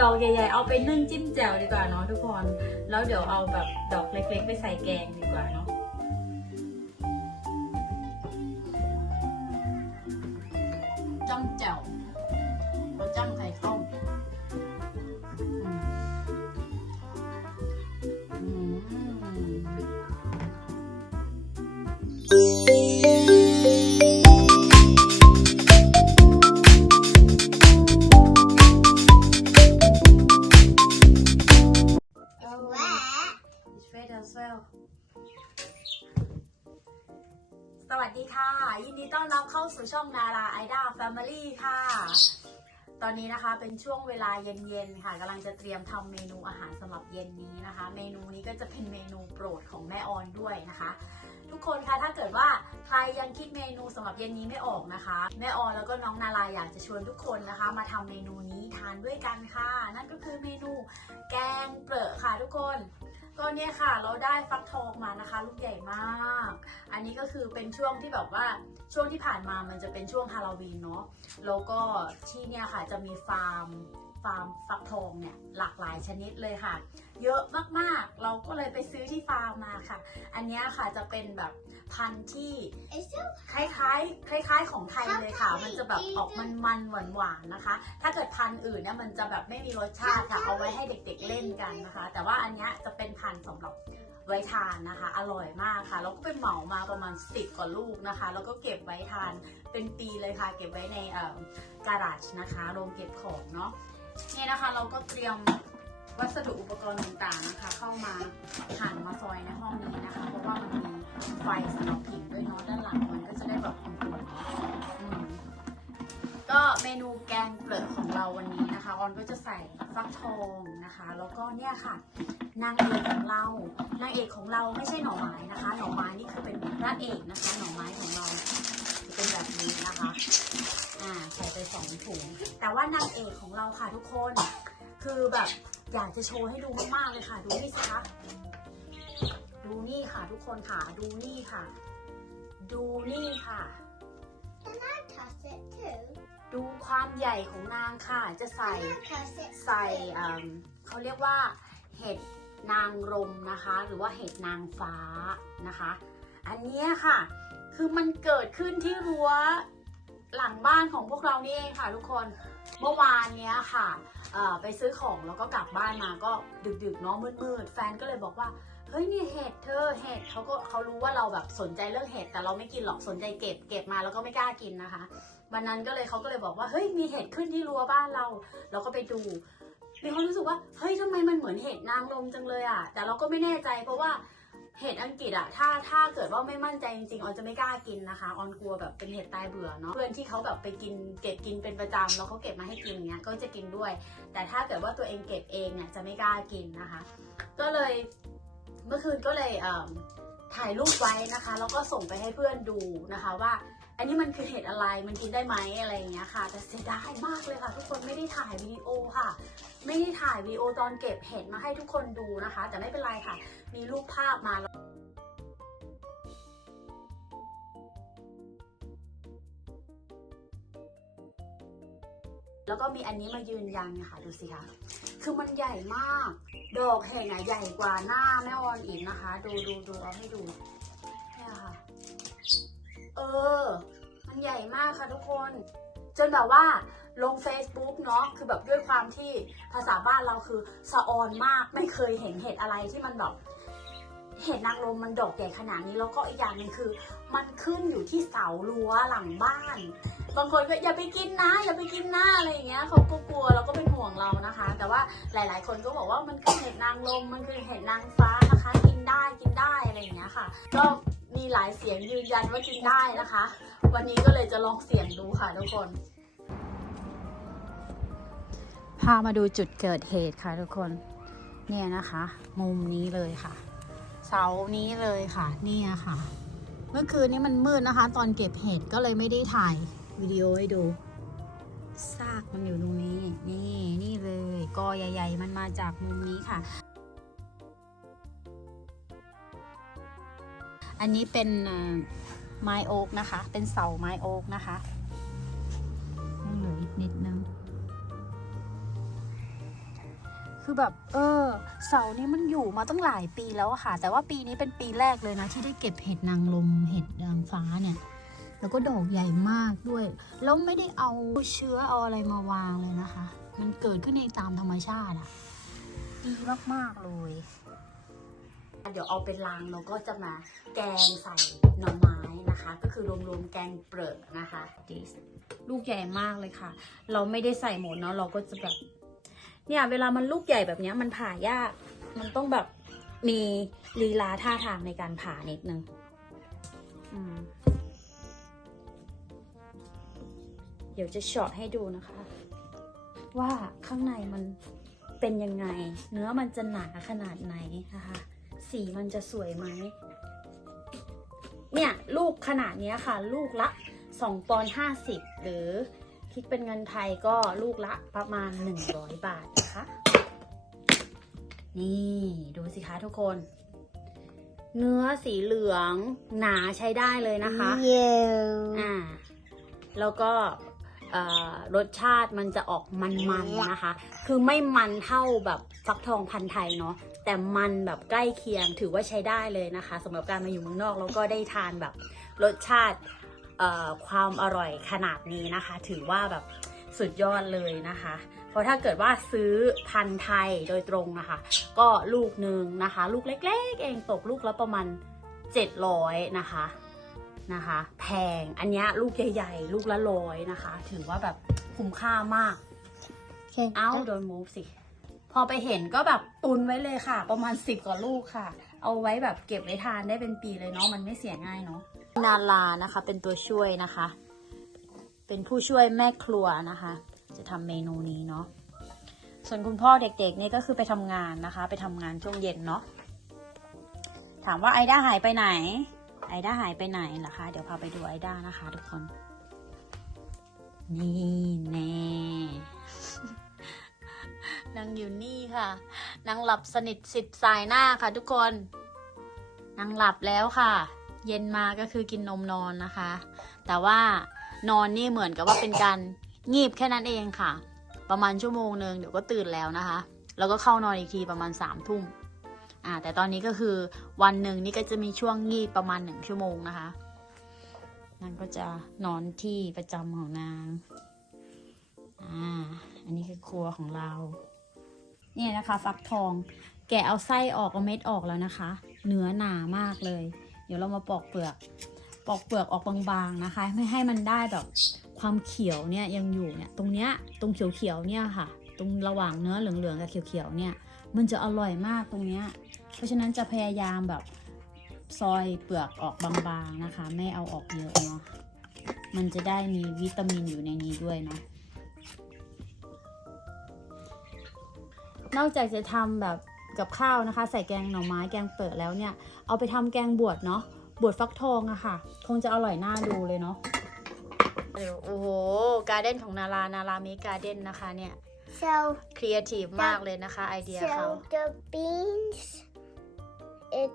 ดอกใหญ่ๆ เอาไปนึ่งจิ้มแจ่วดีกว่าเนาะทุกคน แล้วเดี๋ยวเอาแบบดอกเล็กๆ ไปใส่แกงดีกว่าเนาะ สวัสดีค่ะ ยินดีต้อนรับเข้าสู่ช่องนาราไอดาแฟมิลี่ค่ะ ตอนนี้นะคะเป็นช่วงเวลาเย็นๆค่ะกำลังจะเตรียมทำเมนูอาหารสำหรับเย็นนี้นะคะ เมนูนี้ก็จะเป็นเมนูโปรดของแม่ออนด้วยนะคะ ทุกคนคะถ้าเกิดว่าใครยังคิดเมนูสำหรับเย็นนี้ไม่ออกนะคะ แม่ออนแล้วก็น้องนาราอยากจะชวนทุกคนนะคะ มาทำเมนูนี้ทานด้วยกันค่ะ นั่นก็คือเมนูแกงเปลือกค่ะทุกคน ก็เนี่ยค่ะเราได้ฟักทองมานะคะ ลูกใหญ่มาก อันนี้ก็คือเป็นช่วงที่แบบว่าช่วงที่ผ่านมามันจะเป็นช่วงฮาโลวีนเนาะแล้วก็ที่เนี่ยค่ะจะมีฟาร์มฟาร์มฟักทองเนี่ยหลากหลายชนิดเลยค่ะ เยอะมากๆ เราก็เลยไปซื้อที่ฟาร์มมาค่ะ อันเนี้ยค่ะจะเป็นแบบพันธุ์ที่คล้ายๆ คล้าย ๆ ของไทยเลยค่ะ มันจะแบบออกมันๆหวานๆนะคะ ถ้าเกิดพันธุ์อื่นเนี่ยมันจะแบบไม่มีรสชาติค่ะเอาไว้ให้เด็ก ๆเล่นกันนะคะ แต่ว่าอันเนี้ยจะเป็นพันธุ์สำหรับไว้ทานนะคะ อร่อยมากค่ะแล้วก็ไปเหมามาประมาณ10กว่าลูกนะคะ แล้วก็เก็บไว้ทานเป็นปีเลยค่ะ เก็บไว้ในเอ่อการาจนะคะโรงเก็บของเนาะนี่นะคะเราก็เตรียมวัสดุอุปกรณ์ต่างๆนะคะ เข้ามาหั่นมาซอยในห้องนี้นะคะ เพราะว่ามันมีไฟสำหรับผิงด้วยเนาะด้านหลังมันก็จะได้แบบอุ่นๆก็เมนูแกงเปลือกของเราวันนี้นะคะออนก็จะใส่ฟักทองนะคะ แล้วก็เนี่ยค่ะ นางเอกของเรา นางเอกของเราไม่ใช่หน่อไม้นะคะ หน่อไม้นี่คือเป็นพระเอกนะคะ หน่อไม้ของเราจะเป็นแบบนี้นะคะ อ่าใส่ไปสองถุง แต่ว่านางเอกของเราค่ะทุกคน คือแบบอยากจะโชว์ให้ดูมากๆเลยค่ะ ดูนี่สิคะดูนี่ค่ะทุกคนค่ะ ดูนี่ค่ะ ดูนี่ค่ะ Touch it too. ดูความใหญ่ของนางค่ะ จะใส่ Touch it. ใส่เอิ่มเขาเรียกว่าเห็ด นางรมนะคะ หรือว่าเห็ดนางฟ้านะคะ อันนี้ค่ะ คือมันเกิดขึ้นที่รั้วหลังบ้านของพวกเรานี่เองค่ะทุกคน เมื่อวานเนี้ยค่ะไปซื้อของแล้วก็กลับบ้านมาก็ดึกๆเนาะมืดๆแฟนก็เลยบอกว่าเฮ้ยเนี่ยเห็ดเธอเห็ดเขาก็เขารู้ว่าเราแบบสนใจเรื่องเห็ดแต่เราไม่กินหรอกสนใจเก็บเก็บมาแล้วก็ไม่กล้ากินนะคะวันนั้นก็เลยเขาก็เลยบอกว่าเฮ้ยมีเห็ดขึ้นที่รั้วบ้านเรา เราก็ไปดู มีความรู้สึกว่าเฮ้ยทำไมมันเหมือนเห็ดนางรมจังเลยอะ แต่เราก็ไม่แน่ใจเพราะว่าเห็ดอังกฤษอะถ้าถ้าเกิดว่าไม่มั่นใจจริงๆออนจะไม่กล้ากินนะคะออนกลัวแบบเป็นเห็ดตายเบื่อเนาะเพื่อนที่เขาแบบไปกินเก็บกินเป็นประจำแล้วเขาเก็บมาให้กินเงี้ยก็จะกินด้วย แต่ถ้าเกิดว่าตัวเองเก็บเองเนี่ยจะไม่กล้ากินนะคะ ก็เลยเมื่อคืนก็เลยเถ่ายรูปไว้นะคะ แล้วก็ส่งไปให้เพื่อนดูนะคะว่า อันนี้มันคือเห็ดอะไรมันกินได้ไหมอะไรอย่างเงี้ยค่ะ แต่เสียดายมากเลยค่ะ ทุกคนไม่ได้ถ่ายวิดีโอค่ะ ไม่ได้ถ่ายวิดีโอตอนเก็บเห็ดมาให้ทุกคนดูนะคะ แต่ไม่เป็นไรค่ะ มีรูปภาพมาแล้วแล้วก็มีอันนี้มายืนยันค่ะดูสิคะคือมันใหญ่มาก ดอกเห็ดน่ะใหญ่กว่าหน้าแม่ออนอีกนะคะ ดูดูดูเอาให้ดูเนี่ยค่ะ เออ ใหญ่มากค่ะทุกคน จนแบบว่าลง Facebook เนาะคือแบบด้วยความที่ภาษาบ้านเราคือสะออนมากไม่เคยเห็นเห็ดอะไรที่มันแบบเห็ดนางรมมันดอกใหญ่ขนาดนี้แล้วก็อีกอย่างหนึงคือ มันขึ้นอยู่ที่เสารั้วหลังบ้าน บางคนก็อย่าไปกินนะ อย่าไปกินหนะอะไรอย่างเงี้ยเขาก็กลัวแล้วก็เป็นห่วงเรานะคะ แต่ว่าหลาย ๆ คนก็บอกว่ามันคือเห็ดนางรมมันคือเห็ดนางฟ้านะคะ กินได้กินได้อะไรอย่างเงี้ยค่ะก็ มีหลายเสียงยืนยันว่ากินได้นะคะ วันนี้ก็เลยจะลองเสียงดูค่ะทุกคน พามาดูจุดเกิดเหตุค่ะทุกคน เนี่ยนะคะ มุมนี้เลยค่ะ เสานี้เลยค่ะ เนี่ยค่ะ เมื่อคืนนี้มันมืดนะคะ ตอนเก็บเห็ดก็เลยไม่ได้ถ่ายวิดีโอให้ดูซากมันอยู่ตรงนี้ นี่นี่เลยกอใหญ่ ๆ มันมาจากมุมนี้ค่ะ อันนี้เป็นไม้โอ๊กนะคะ เป็นเสาไม้โอ๊กนะคะเหลืออีกนิดนึง คือแบบ เออ เสานี้มันอยู่มาตั้งหลายปีแล้วค่ะ แต่ว่าปีนี้เป็นปีแรกเลยนะ ที่ได้เก็บเห็ดนางลมเห็ดนางฟ้าเนี่ย แล้วก็ดอกใหญ่มากด้วย แล้วไม่ได้เอาเชื้อเอาอะไรมาวางเลยนะคะ มันเกิดขึ้นเองตามธรรมชาติอะดีมาก ๆ เลย เดี๋ยวเอาเป็นลางเราก็จะมาแกงใส่หน่อไม้นะคะ ก็คือรวมๆแกงเปลือกนะคะดิสลูกใหญ่มากเลยค่ะ เราไม่ได้ใส่หมดเนาะเราก็จะแบบเนี่ยเวลามันลูกใหญ่แบบนี้มันผ่ายาก มันต้องแบบมีลีลาท่าทางในการผ่านิดนึงเดี๋ยวจะช็อตให้ดูนะคะ ว่าข้างในมันเป็นยังไง เนื้อมันจะหนาขนาดไหนนะคะ สีมันจะสวยไหม เนี่ยลูกขนาดเนี้ยค่ะ ลูกละ2ปอนด์50 หรือคิดเป็นเงินไทยก็ลูกละประมาณ 100 บาทนะคะ นี่ดูสิคะทุกคน เนื้อสีเหลืองหนาใช้ได้เลยนะคะ Yeah. อ่า แล้วก็เอ่อรสชาติมันจะออกมันๆนะคะ คือไม่มันเท่าแบบฟักทองพันธุ์ไทยเนาะ แต่มันแบบใกล้เคียงถือว่าใช้ได้เลยนะคะสำหรับการมาอยู่เมืองนอกแล้วก็ได้ทานแบบรสชาติเอ่อความอร่อยขนาดนี้นะคะ ถือว่าแบบสุดยอดเลยนะคะ เพราะถ้าเกิดว่าซื้อพันธุ์ไทยโดยตรงนะคะ ก็ลูกหนึ่งนะคะ ลูกเล็กๆ เองตกลูกละประมาณ 700นะคะนะคะ แพงอันเนี้ยลูกใหญ่ๆ ลูกละร้อยนะคะ ถือว่าแบบคุ้มค่ามาก Okay. เอ้าโดนมูฟสิ พอไปเห็นก็แบบตุนไว้เลยค่ะ ประมาณสิบกว่าลูกค่ะ เอาไว้แบบเก็บไว้ทานได้เป็นปีเลยเนาะมันไม่เสียง่ายเนาะนาลานะคะ เป็นตัวช่วยนะคะ เป็นผู้ช่วยแม่ครัวนะคะ จะทำเมนูนี้เนาะส่วนคุณพ่อเด็กๆนี่ก็คือไปทำงานนะคะ ไปทำงานช่วงเย็นเนาะถามว่าไอด้าหายไปไหน ไอด้าหายไปไหนล่ะคะเดี๋ยวพาไปดูไอด้านะคะ ทุกคน นี่แน่ นางอยู่นี่ค่ะ นางหลับสนิทสิบสายหน้าค่ะทุกคน นางหลับแล้วค่ะ เย็นมาก็คือกินนมนอนนะคะ แต่ว่านอนนี่เหมือนกับว่าเป็นการงีบแค่นั้นเองค่ะ ประมาณชั่วโมงหนึ่งเดี๋ยวก็ตื่นแล้วนะคะ แล้วก็เข้านอนอีกทีประมาณสามทุ่มอ่า แต่ตอนนี้ก็คือวันหนึ่งนี่ก็จะมีช่วงงีบประมาณหนึ่งชั่วโมงนะคะ นางก็จะนอนที่ประจำของนาง อ่า อันนี้คือครัวของเรา เนี่ยนะคะ ฟักทอง แกะเอาไส้ออกเอาเม็ดออกแล้วนะคะ เนื้อหนามากเลย เดี๋ยวเรามาปอกเปลือก ปอกเปลือกออกบางๆนะคะ ไม่ให้มันได้แบบความเขียวเนี่ยยังอยู่เนี่ยตรงเนี้ยตรงเขียวๆเนี่ยค่ะ ตรงระหว่างเนื้อเหลืองๆกับเขียวๆเนี่ยมันจะอร่อยมากตรงเนี้ยเพราะฉะนั้นจะพยายามแบบซอยเปลือกออกบางๆนะคะ ไม่เอาออกเยอะเนาะมันจะได้มีวิตามินอยู่ในนี้ด้วยเนาะ นอกจากจะทำแบบกับข้าวนะคะ ใส่แกงหน่อไม้แกงเปิดแล้วเนี่ย เอาไปทำแกงบวชเนาะบวชฟักทองอะค่ะ คงจะอร่อยน่าดูเลยเนาะเดี๋ยวโอ้โหการ์เด้นของนารานารามีการ์เด้นนะคะเนี่ย So, ครีเอทีฟมากเลยนะคะไอเดียเขา so the beans, it,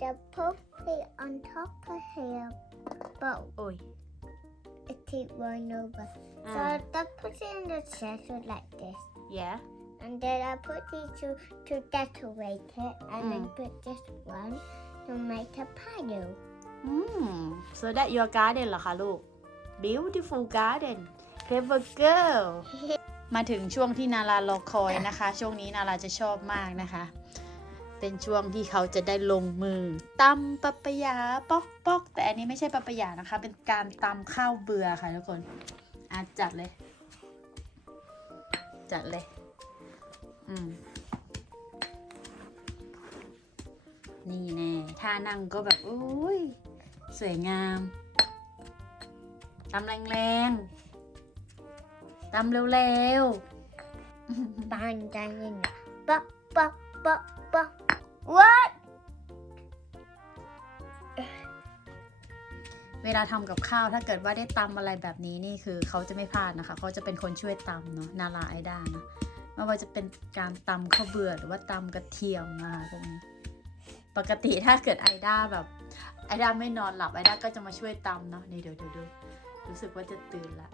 the puppy on top of him, but โอ้ย it keep going over. อ่า So that puts it in the center like this. yeah And then I put these two to decorate it, and then Mm. put this one to make a patio. อืม so that your garden เหรอคะลูก beautiful garden clever girl มาถึงช่วงที่นารา รอคอยนะคะ ช่วงนี้นาราจะชอบมากนะคะ เป็นช่วงที่เขาจะได้ลงมือตำปะปะยาป๊อกป๊อกแต่อันนี้ไม่ใช่ปะปะยานะคะ เป็นการตำข้าวเบื่อค่ะทุกคนอะจัดเลย จัดเลยอืม นี่แน่ท่านั่งก็แบบอุ้ย สวยงามตำแรงๆตำเร็ว Bang, bang, in there. But, but, but, but. What? ๆเวลาทำกับข้าวถ้าเกิดว่าได้ตำอะไรแบบนี้นี่คือเขาจะไม่พลาดนะคะ เขาจะเป็นคนช่วยตำเนาะนาราไอด้านะ ไม่ว่าจะเป็นการตำข้าวเบื่อหรือว่าตำกระเทียมนะคะพวกนี้ ปกติถ้าเกิดไอด้าแบบ ไอด้าไม่นอนหลับไอด้าก็จะมาช่วยตำเนาะนี่เดี๋ยวเดี๋ยวดูรู้สึกว่าจะตื่นละ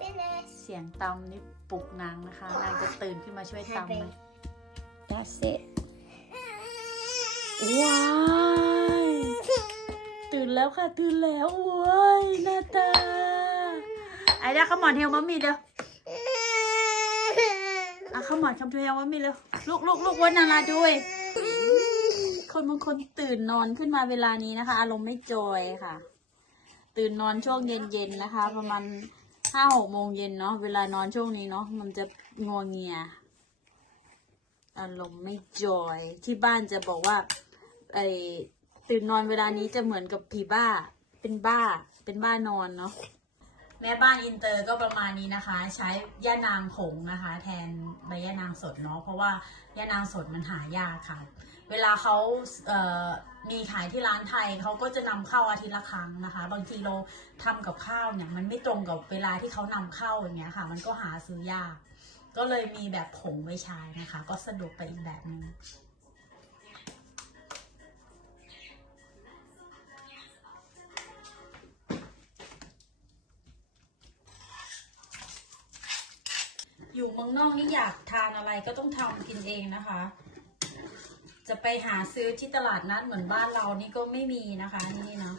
Finish. เสียงตำนี่ปลุกนางนะคะ นางจะตื่นขึ้นมาช่วยตำไหม that's it ว้ายตื่นแล้วค่ะ ตื่นแล้วโว้ยหน้าตาไอ้ดาขมอนเฮลมัมมี่เร็วอ่ะขมอนคำทูเฮลมัมมี่เร็วลูกลูกลูกวันนาราด้วย คนบางคนตื่นนอนขึ้นมาเวลานี้นะคะ อารมณ์ไม่จอยค่ะ ตื่นนอนช่วงเย็นๆนะคะ ประมาณห้าหกโมงเย็นเนาะเวลานอนช่วงนี้เนาะมันจะงวงเงียอารมณ์ไม่จอยที่บ้านจะบอกว่าไอตื่นนอนเวลานี้จะเหมือนกับผีบ้า เป็นบ้า เป็นบ้านอนเนาะ แม่บ้านอินเตอร์ก็ประมาณนี้นะคะ ใช้ย่านางผงนะคะ แทนใบย่านางสดเนาะเพราะว่าย่านางสดมันหายากค่ะ เวลาเขาเอ่อมีขายที่ร้านไทยเขาก็จะนำเข้าอาทิตย์ละครั้งนะคะ บางทีเราทำกับข้าวเนี่ยมันไม่ตรงกับเวลาที่เขานำเข้าอย่างเงี้ยค่ะ มันก็หาซื้อยาก ก็เลยมีแบบผงไว้ใช้นะคะ ก็สะดวกไปอีกแบบนึง อยู่เมืองนอกนี่อยากทานอะไรก็ต้องทำกินเองนะคะ จะไปหาซื้อที่ตลาดนัดเหมือนบ้านเรานี่ก็ไม่มีนะคะนี่นะ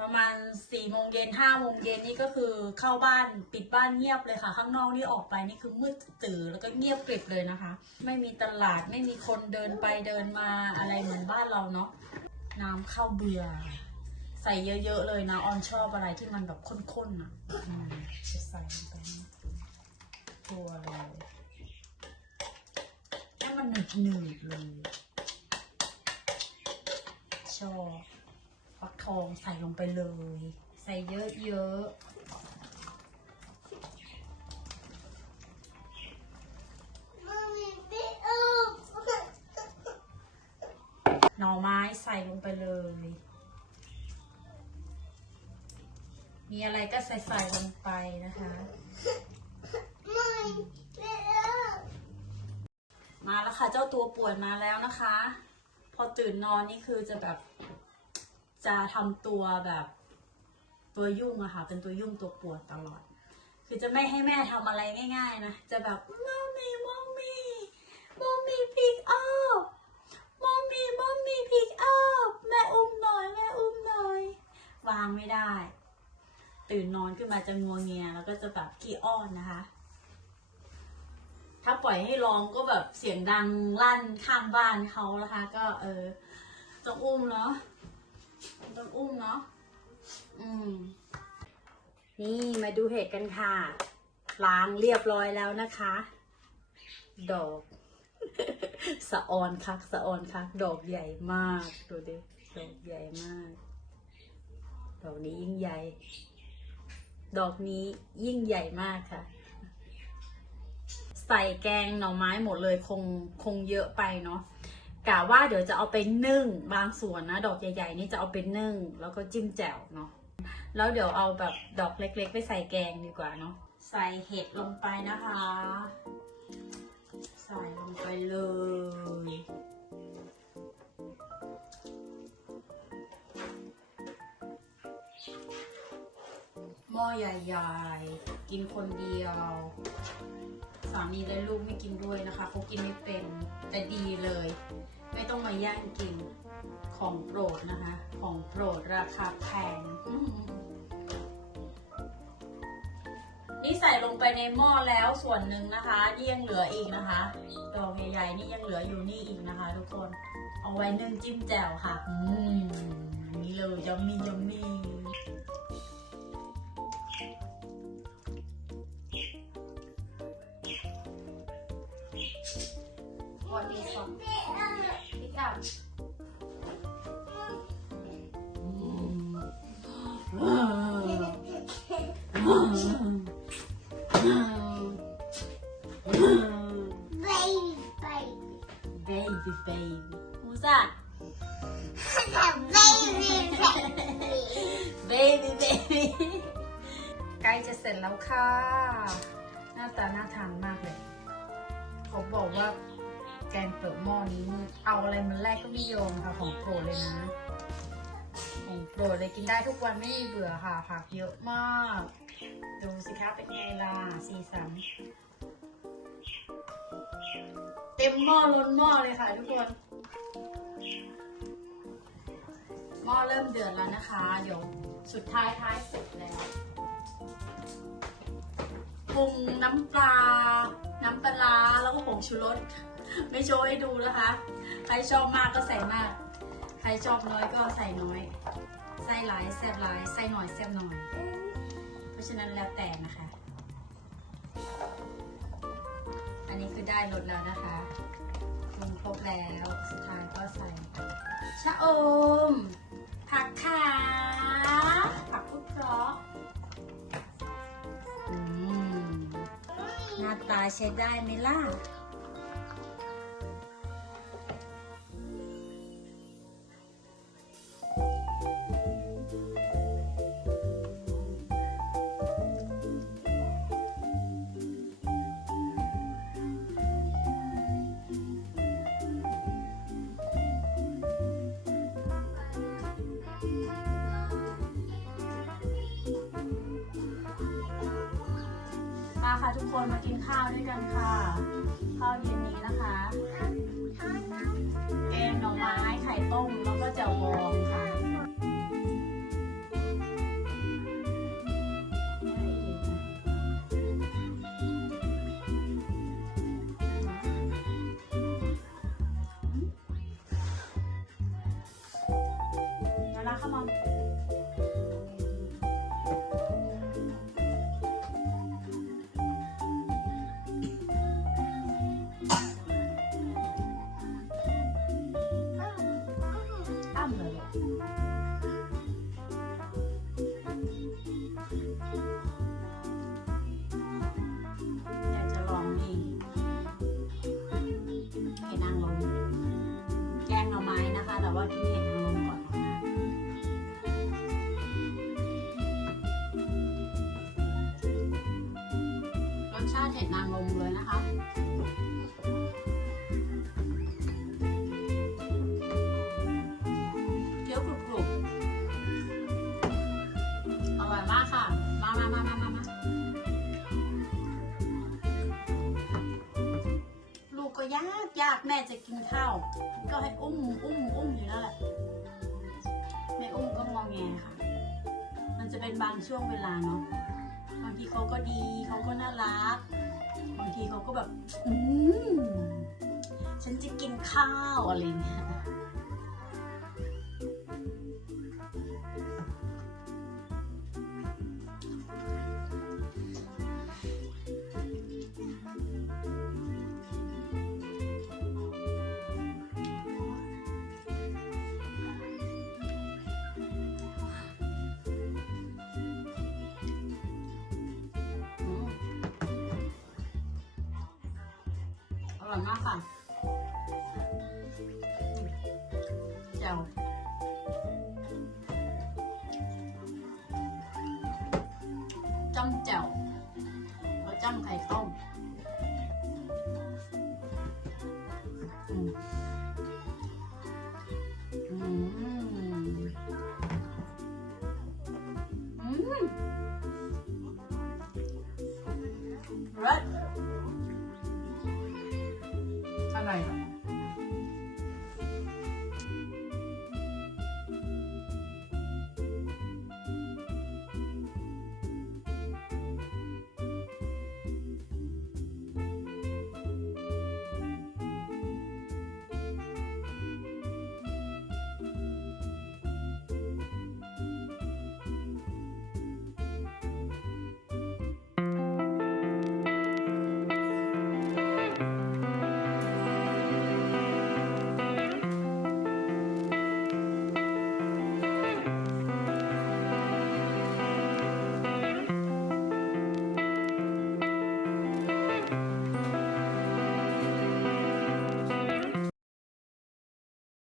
ประมาณสี่โมงเย็นห้าโมงเย็นนี่ก็คือเข้าบ้านปิดบ้านเงียบเลยค่ะ ข้างนอกนี่ออกไปนี่คือมืดตื่อแล้วก็เงียบกริบเลยนะคะ ไม่มีตลาดไม่มีคนเดินไปเดินมาอะไรเหมือนบ้านเราเนาะน้ำข้าวเบื่อ ใส่เยอะๆเลยนะออนชอบอะไรที่มันแบบข้นๆอะจะใส่ลงไปนะ ตัวเลยให้มันหนืดหนืดๆเลย ชอบฟักทองใส่ลงไปเลย ใส่เยอะ Mommy, bit up. ๆหน่อไม้ใส่ลงไปเลย มีอะไรก็ใส่ใส่ลงไปนะคะ มาแล้วค่ะ เจ้าตัวป่วยมาแล้วนะคะ พอตื่นนอนนี่คือจะแบบ จะทำตัวแบบตัวยุ่งอะค่ะ เป็นตัวยุ่งตัวปวดตลอด คือจะไม่ให้แม่ทำอะไรง่าย ๆ นะ จะแบบมอมมี่มอมมี่มอมมี่พิกอัพมอมมี่มอมมี่พิกอัพแม่อุ้มหน่อยแม่อุ้มหน่อยวางไม่ได้ ตื่นนอนขึ้นมาจะงัวเงียแล้วก็จะแบบขี้อ้อนนะคะ ถ้าปล่อยให้ร้องก็แบบเสียงดังลั่นข้างบ้านเขานะคะ ก็เออต้องอุ้มเนาะต้องอุ้มเนาะอืม นี่มาดูเห็ดกันค่ะ ล้างเรียบร้อยแล้วนะคะ ดอก สะออนคัก สะออนคัก ดอกใหญ่มากดูดิดอกใหญ่มาก ดอกนี้ยิ่งใหญ่ ดอกนี้ยิ่งใหญ่มากค่ะ ใส่แกงหน่อไม้หมดเลยคงคงเยอะไปเนาะกะว่าเดี๋ยวจะเอาไปนึ่งบางส่วนนะ ดอกใหญ่ๆนี่จะเอาไปนึ่ง แล้วก็จิ้มแจ่วเนาะแล้วเดี๋ยวเอาแบบดอกเล็ก ๆ ไปใส่แกงดีกว่าเนาะใส่เห็ดลงไปนะคะ ใส่ลงไปเลยหม้อใหญ่ๆ กินคนเดียวามีและลูกไม่กินด้วยนะคะเขากินไม่เป็นแต่ดีเลย ไม่ต้องมาแย่งกินของโปรดนะคะ ของโปรดราคาแพงนี่ใส่ลงไปในหม้อแล้วส่วนหนึ่งนะคะนี่ยังเหลืออีกนะคะดอกใหญ่ๆนี่ยังเหลืออยู่นี่อีกนะคะ ทุกคนเอาไว้นึ่งจิ้มแจ่วค่ะ อืมนนี้เลยยำมียำมี Baby, baby. Baby, baby. Who's that? baby, baby. baby baby ใกล้จะเสร็จแล้วค่ะ หน้าตาน่าทานมากเลย เขาบอกว่าแกงเปิดหม้อนี้เอาอะไรมันแรกก็ไม่ยอมค่ะของโปรดเลยนะ ของโปรดเลยกินได้ทุกวันไม่มีเบื่อค่ะผักเยอะมาก ดูสิคะเป็นไงล่ะสีสัน เต็มหม้อล้นหม้อเลยค่ะทุกคน หม้อเริ่มเดือดแล้วนะคะ เดี๋ยวสุดท้ายท้ายสุดแล้วปรุงน้ำปลา น้ำปลาแล้วก็ผงชูรส ไม่โชว์ให้ดูนะคะ ใครชอบมากก็ใส่มาก ใครชอบน้อยก็ใส่น้อย ใส่หลายแซ่บหลาย ใส่หน่อยแซ่บหน่อย ราะฉะนั้นแล้วแต่นะคะ อันนี้คือได้รสแล้วนะคะปรุงครบแล้วสุดท้ายก็ใส่ชะอม ผักขาผักพุดเพราะอืมหน้าตาใช้ได้ไหมล่ะ มาค่ะทุกคนมากินข้าวด้วยกันค่ะ ข้าวเย็นนี้นะคะ แกงหน่อไม้ไข่ต้มแล้วก็แจ่วบองค่ะแล้ว ติเห็ดนางรมเลยนะคะ เคี้ยวกรุบกรุบอร่อยมากค่ะ มามามามามามาลูกก็ยากยากแม่จะกินข้าว ก็ให้อุ้มอุ้มอุ้มอยู่นั่นแหละไม่อุ้มก็งองแงค่ะ มันจะเป็นบางช่วงเวลาเนาะบางทีเขาก็ดีเขาก็น่ารักางทีเขาก็แบบ อืมฉันจะกินข้าวอะไรเงี้ย